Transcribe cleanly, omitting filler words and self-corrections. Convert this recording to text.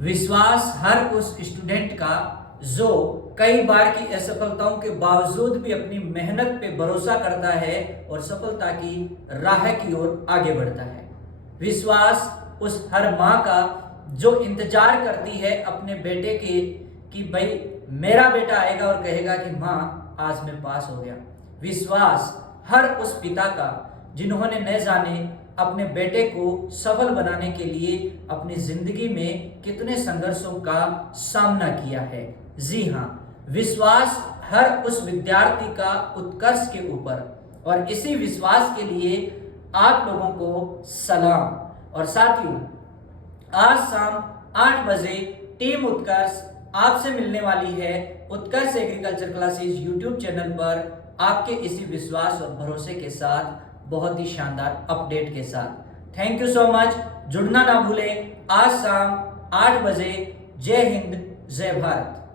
विश्वास हर उस स्टूडेंट का जो कई बार की असफलताओं के बावजूद भी अपनी मेहनत पे भरोसा करता है और सफलता की राह की ओर आगे बढ़ता है। विश्वास उस हर माँ का जो इंतजार करती है अपने बेटे के कि भाई मेरा बेटा आएगा और कहेगा कि माँ आज मैं पास हो गया। विश्वास हर उस पिता का जिन्होंने न जाने अपने बेटे को सफल बनाने के लिए अपनी जिंदगी में कितने संघर्षों का सामना किया है। जी हाँ, विश्वास हर उस विद्यार्थी का उत्कर्ष के ऊपर, और इसी विश्वास के लिए आप लोगों को सलाम। और साथियों, आज शाम 8 बजे टीम उत्कर्ष आपसे मिलने वाली है उत्कर्ष एग्रीकल्चर क्लासेस यूट्यूब चैनल पर, आपके इसी विश्वास और भरोसे के साथ, बहुत ही शानदार अपडेट के साथ। Thank you so much. जुड़ना ना भूलें आज शाम 8 बजे। जय हिंद, जय भारत।